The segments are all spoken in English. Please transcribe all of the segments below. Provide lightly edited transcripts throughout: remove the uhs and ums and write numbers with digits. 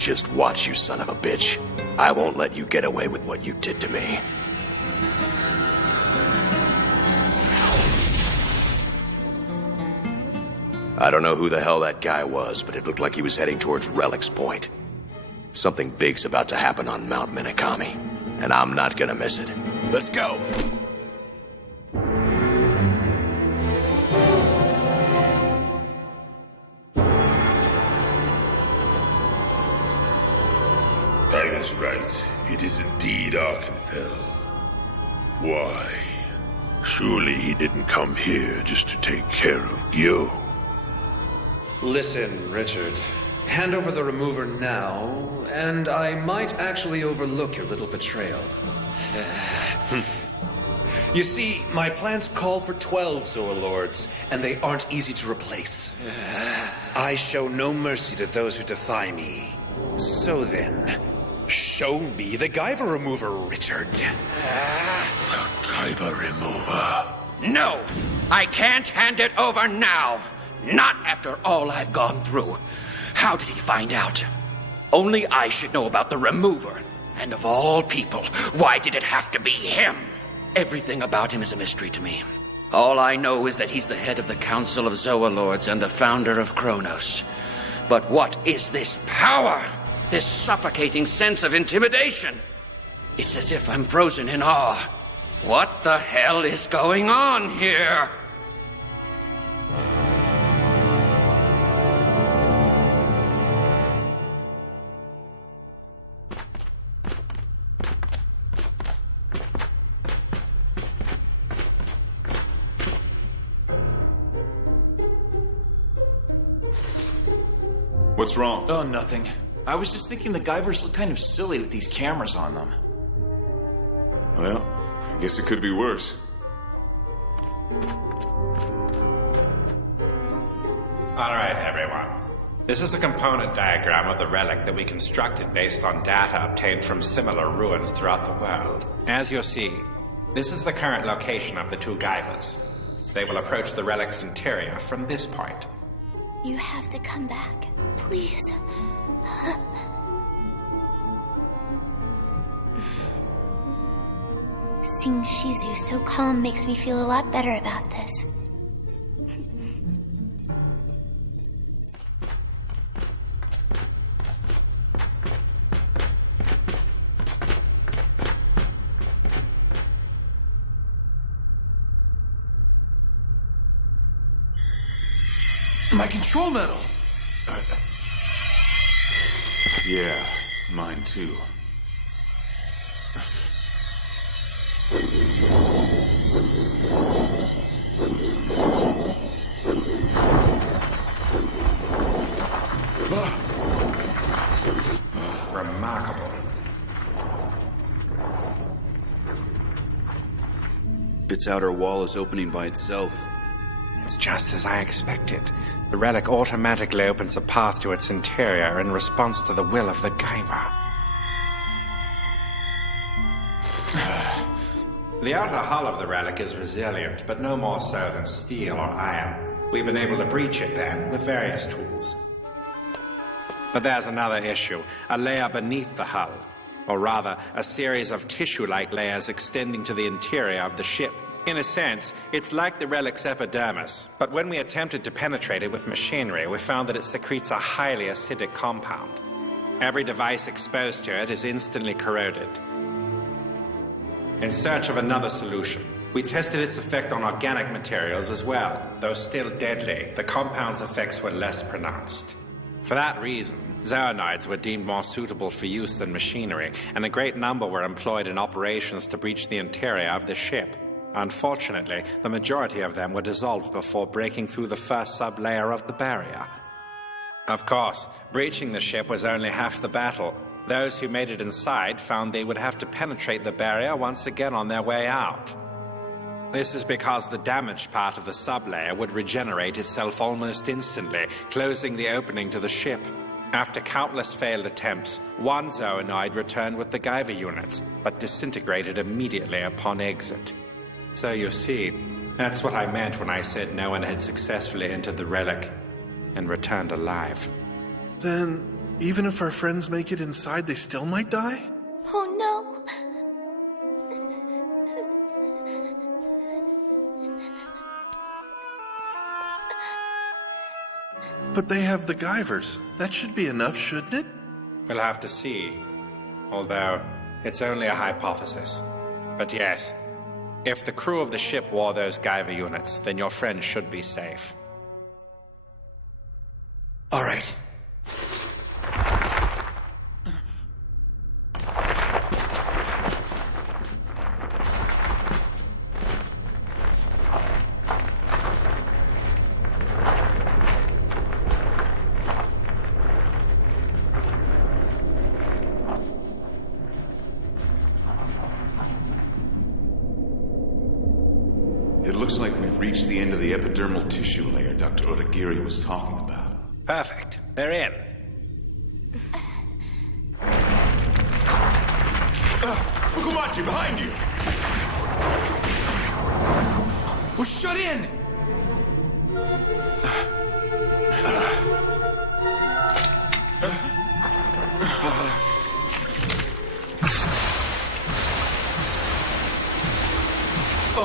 Just watch, you son of a bitch. I won't let you get away with what you did to me. I don't know who the hell that guy was, but it looked like he was heading towards Relic's Point. Something big's about to happen on Mount Minakami, and I'm not gonna miss it. Let's go! I was right. It is indeed Arkenfell. Why? Surely he didn't come here just to take care of Gyo. Listen, Richard. Hand over the remover now, and I might actually overlook your little betrayal. You see, my plans call for 12 Zoa Lords, and they aren't easy to replace. I show no mercy to those who defy me. So then, show me the Guyver remover, Richard. The Guyver remover. No! I can't hand it over now! Not after all I've gone through. How did he find out? Only I should know about the remover. And of all people, why did it have to be him? Everything about him is a mystery to me. All I know is that he's the head of the Council of Zoa Lords and the founder of Kronos. But what is this power? This suffocating sense of intimidation? It's as if I'm frozen in awe. What the hell is going on here? What's wrong? Oh, nothing. I was just thinking the Guyvers look kind of silly with these cameras on them. Well, I guess it could be worse. Alright, everyone. This is a component diagram of the relic that we constructed based on data obtained from similar ruins throughout the world. As you'll see, this is the current location of the two Guyvers. They will approach the relic's interior from this point. You have to come back, please. Seeing Shizu so calm makes me feel a lot better about this. My control medal! Yeah, mine too. Remarkable. Its outer wall is opening by itself. It's just as I expected. The relic automatically opens a path to its interior in response to the will of the Guyver. The outer hull of the relic is resilient, but no more so than steel or iron. We've been able to breach it then, with various tools. But there's another issue, a layer beneath the hull. Or rather, a series of tissue-like layers extending to the interior of the ship. In a sense, it's like the relic's epidermis, but when we attempted to penetrate it with machinery, we found that it secretes a highly acidic compound. Every device exposed to it is instantly corroded. In search of another solution, we tested its effect on organic materials as well. Though still deadly, the compound's effects were less pronounced. For that reason, zoonoids were deemed more suitable for use than machinery, and a great number were employed in operations to breach the interior of the ship. Unfortunately, the majority of them were dissolved before breaking through the first sub-layer of the barrier. Of course, breaching the ship was only half the battle. Those who made it inside found they would have to penetrate the barrier once again on their way out. This is because the damaged part of the sub-layer would regenerate itself almost instantly, closing the opening to the ship. After countless failed attempts, one zoonoid returned with the Guyver units, but disintegrated immediately upon exit. So you see, that's what I meant when I said no one had successfully entered the relic and returned alive. Then, Even if our friends make it inside, they still might die? Oh no. But they have the Guyvers. That should be enough, shouldn't it? We'll have to see. Although, it's only a hypothesis. But yes, if the crew of the ship wore those Guyver units, then your friends should be safe. All right. It looks like we've reached the end of the epidermal tissue layer Dr. Odagiri was talking about. Perfect. They're in. Fukumachi, behind you! We're shut in!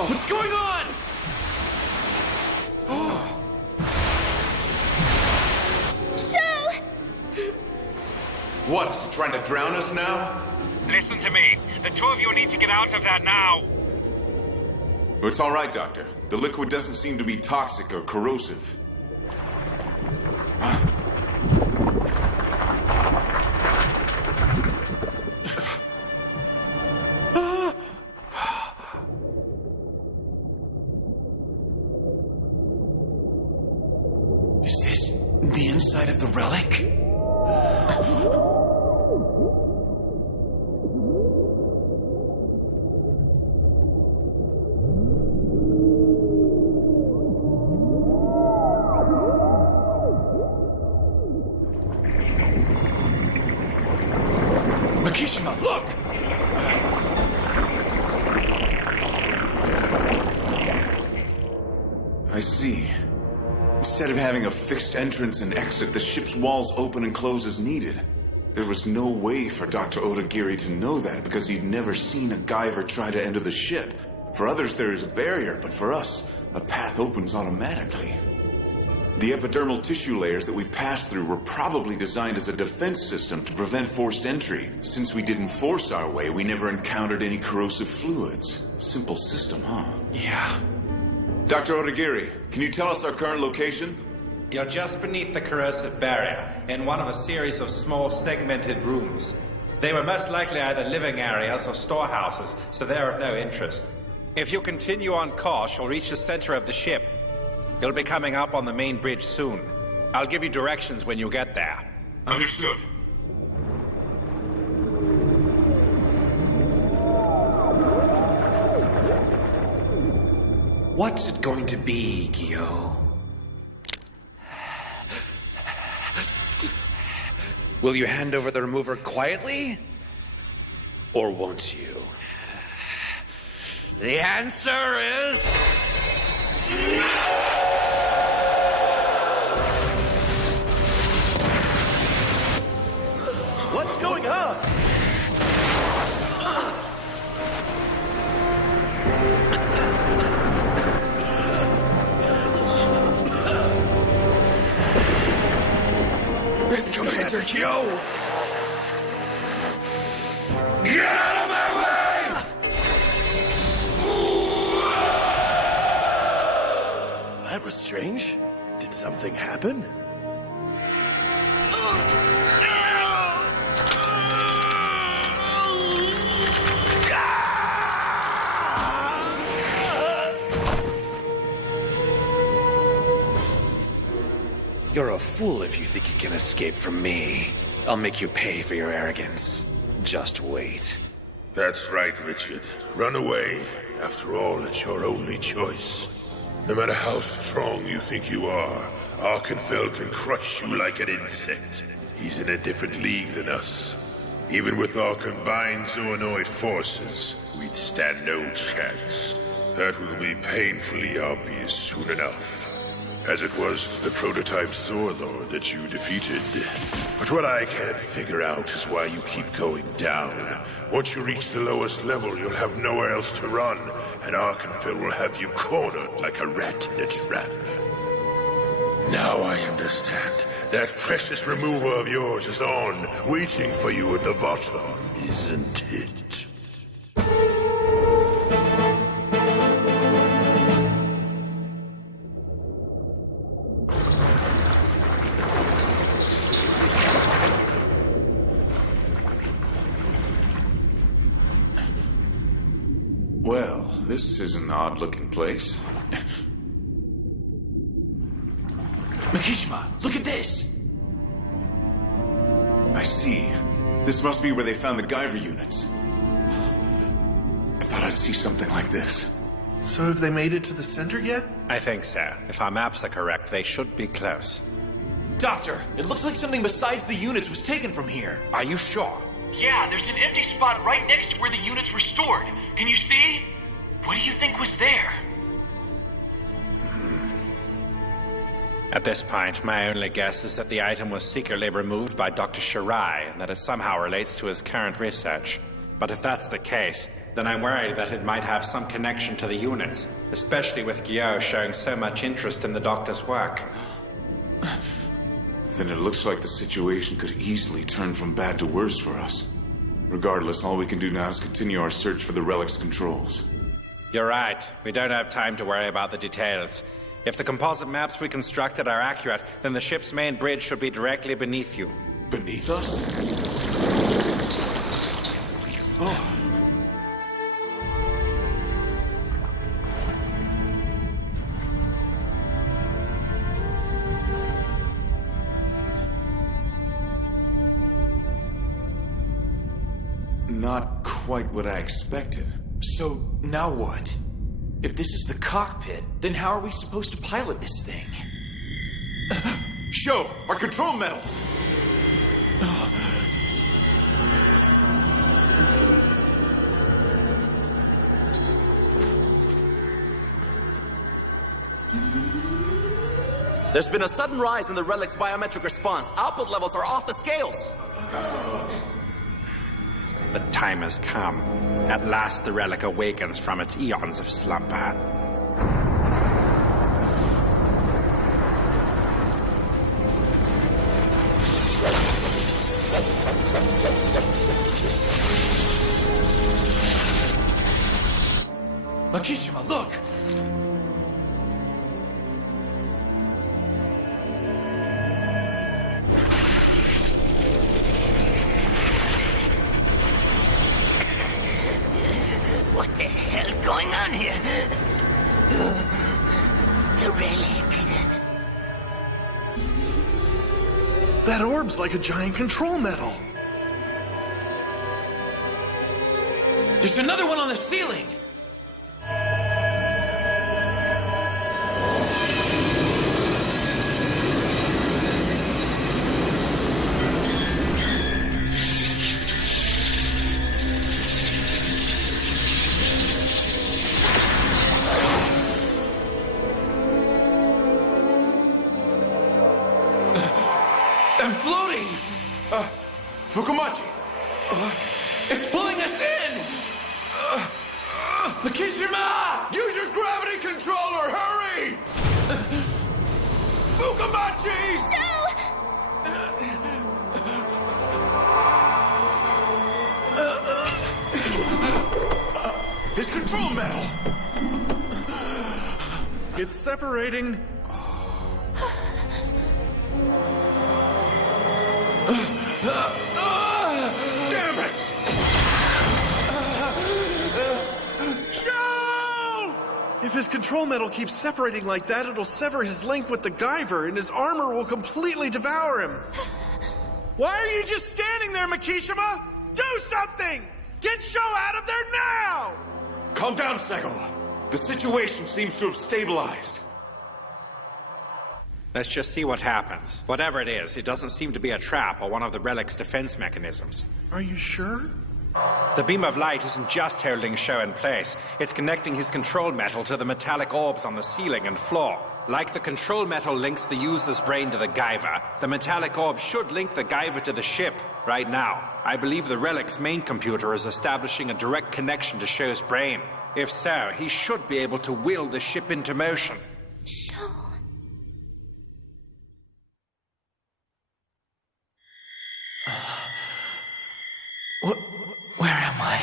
What's going on? What, is he trying to drown us now? Listen to me. The two of you need to get out of that now. It's all right, Doctor. The liquid doesn't seem to be toxic or corrosive. Huh? Is this the inside of the relic? Makishima, look! I see. Instead of having a fixed entrance and exit, the ship's walls open and close as needed. There was no way for Dr. Odagiri to know that because he'd never seen a Guyver try to enter the ship. For others, there is a barrier, but for us, a path opens automatically. The epidermal tissue layers that we passed through were probably designed as a defense system to prevent forced entry. Since we didn't force our way, we never encountered any corrosive fluids. Simple system, huh? Yeah. Dr. Odagiri, can you tell us our current location? You're just beneath the corrosive barrier, in one of a series of small segmented rooms. They were most likely either living areas or storehouses, so they're of no interest. If you continue on course, you'll reach the center of the ship. You'll be coming up on the main bridge soon. I'll give you directions when you get there. Understood. What's it going to be, Gyo? Will you hand over the remover quietly? Or won't you? The answer is... What's going on? It's Commander Kyo! Get out of my way! That was strange. Did something happen? You're a fool if you think you can escape from me. I'll make you pay for your arrogance. Just wait. That's right, Richard. Run away. After all, it's your only choice. No matter how strong you think you are, Arkenfell can crush you like an insect. He's in a different league than us. Even with our combined Zoonoid forces, we'd stand no chance. That will be painfully obvious soon enough. as it was the prototype Zorlord that you defeated. But what I can't figure out is why you keep going down. Once you reach the lowest level, you'll have nowhere else to run, and Arkenfil will have you cornered like a rat in a trap. Now I understand. That precious remover of yours is on, waiting for you at the bottom, isn't it? Well, this is an odd-looking place. Makishima, look at this! I see. This must be where they found the Guyver units. I thought I'd see something like this. So have they made it to the center yet? I think so. If our maps are correct, they should be close. Doctor, it looks like something besides the units was taken from here. Are you sure? Yeah, there's an empty spot right next to where the units were stored. Can you see? What do you think was there? At this point, my only guess is that the item was secretly removed by Dr. Shirai and that it somehow relates to his current research. But if that's the case, then I'm worried that it might have some connection to the units, especially with Gyo showing so much interest in the Doctor's work. Then it looks like the situation could easily turn from bad to worse for us. Regardless, all we can do now is continue our search for the relic's controls. You're right. We don't have time to worry about the details. If the composite maps we constructed are accurate, then the ship's main bridge should be directly beneath you. Beneath us? Oh. Not quite what I expected. So, now what? If this is the cockpit, then how are we supposed to pilot this thing? Show! Our control medals! There's been a sudden rise in the relic's biometric response. Output levels are off the scales. The time has come. At last the relic awakens from its eons of slumber. Makishima, look! What the hell's going on here? The relic. That orb's like a giant control medal. There's another one on the ceiling! I'm floating! Fukumachi! It's pulling us in! Makishima! Use your gravity controller! Hurry! Fukumachi! His control medal! It's separating. Damn it! Joe! If his control medal keeps separating like that, it'll sever his link with the Guyver, and his armor will completely devour him. Why are you just standing there, Makishima? Do something! Get Sho out of there now! Calm down, Sego. The situation seems to have stabilized. Let's just see what happens. Whatever it is, it doesn't seem to be a trap or one of the relic's defense mechanisms. Are you sure? The beam of light isn't just holding Sho in place. It's connecting his control metal to the metallic orbs on the ceiling and floor. Like the control metal links the user's brain to the Guyver, the metallic orb should link the Guyver to the ship. Right now, I believe the Relic's main computer is establishing a direct connection to Show's brain. If so, he should be able to will the ship into motion. Show. Where am I?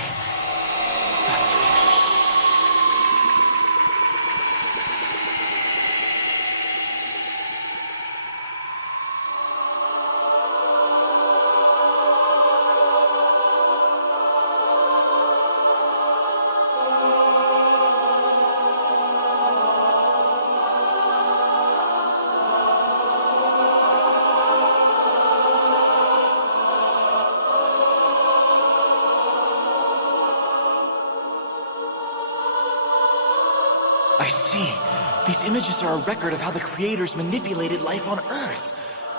I see. These images are a record of how the creators manipulated life on Earth.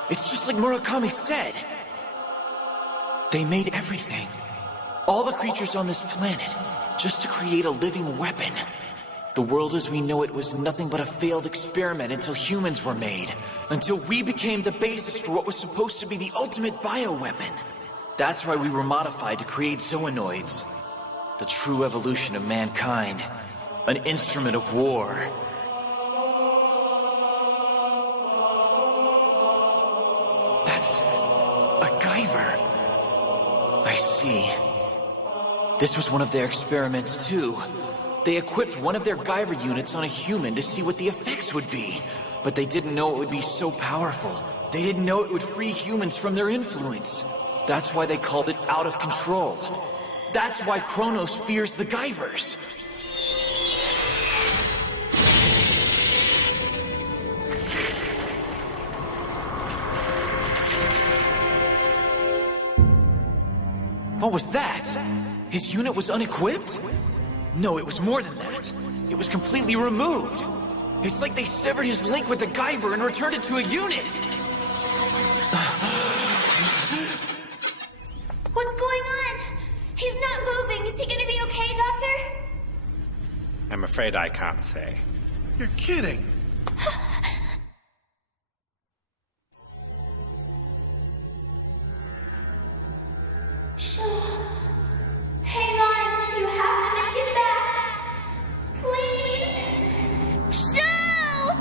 It's just like Murakami said. They made everything. All the creatures on this planet, just to create a living weapon. The world as we know it was nothing but a failed experiment until humans were made. Until we became the basis for what was supposed to be the ultimate bioweapon. That's why we were modified to create Zoanoids. The true evolution of mankind. An instrument of war. That's a Guyver. I see. This was one of their experiments too. They equipped one of their Guyver units on a human to see what the effects would be. But they didn't know it would be so powerful. They didn't know it would free humans from their influence. That's why they called it out of control. That's why Kronos fears the Guyvers. What was that? His unit was unequipped? No, it was more than that. It was completely removed. It's like they severed his link with the Guyver and returned it to a unit. What's going on? He's not moving. Is he gonna be okay, Doctor? I'm afraid I can't say. You're kidding. Hang on, you have to make it back. Please. Show!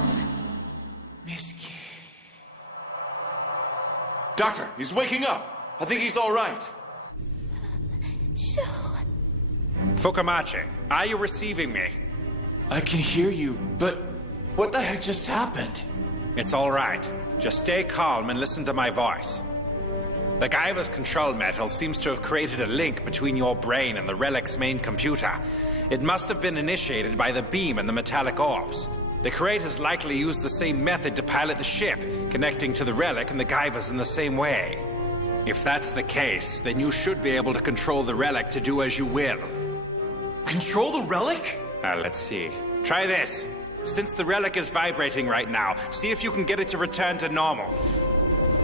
Miski. Doctor, he's waking up. I think he's all right. Show. Fukamachi, are you receiving me? I can hear you, but what the heck just happened? It's all right. Just stay calm and listen to my voice. The Guyver's control metal seems to have created a link between your brain and the Relic's main computer. It must have been initiated by the beam and the metallic orbs. The creators likely used the same method to pilot the ship, connecting to the Relic and the Guyvers in the same way. If that's the case, then you should be able to control the Relic to do as you will. Control the Relic? Let's see. Try this. Since the Relic is vibrating right now, see if you can get it to return to normal.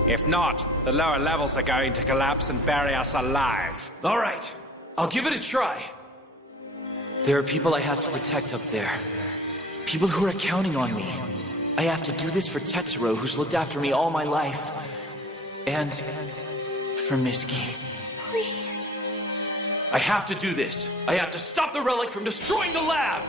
If not, the lower levels are going to collapse and bury us alive. All right. I'll give it a try. There are people I have to protect up there. People who are counting on me. I have to do this for Tetsuro, who's looked after me all my life. And for Miski. Please. I have to do this. I have to stop the Relic from destroying the lab!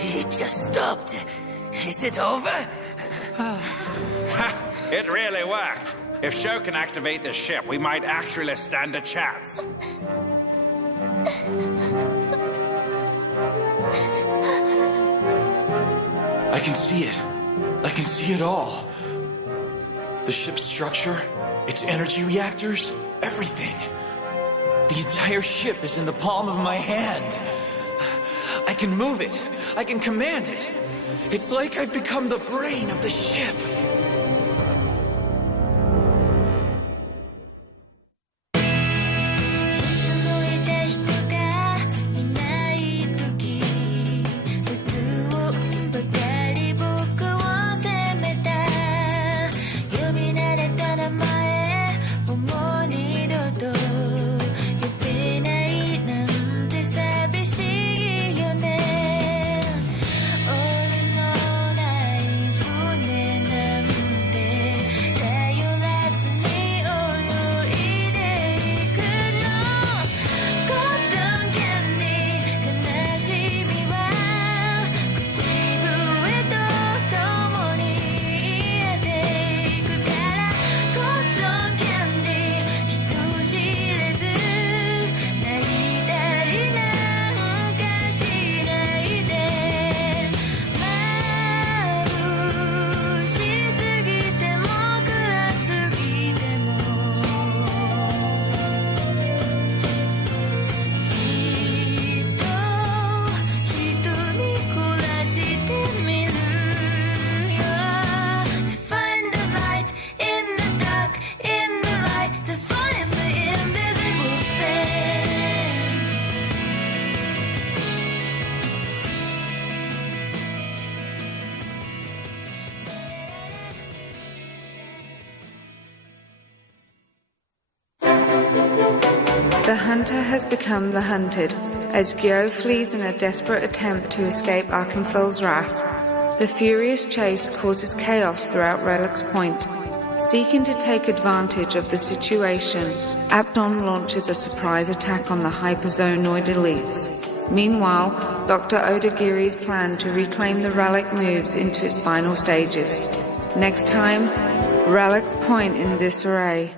It just stopped. Is it over? It really worked. If Sho can activate the ship, we might actually stand a chance. I can see it. I can see it all. The ship's structure, its energy reactors, everything. The entire ship is in the palm of my hand. I can move it. I can command it. It's like I've become the brain of the ship. It's a The hunter has become the hunted, as Gyo flees in a desperate attempt to escape Arkenfell's wrath. The furious chase causes chaos throughout Relics Point. Seeking to take advantage of the situation, Abdon launches a surprise attack on the hyperzonoid elites. Meanwhile, Dr. Odagiri's plan to reclaim the relic moves into its final stages. Next time, Relics Point in disarray.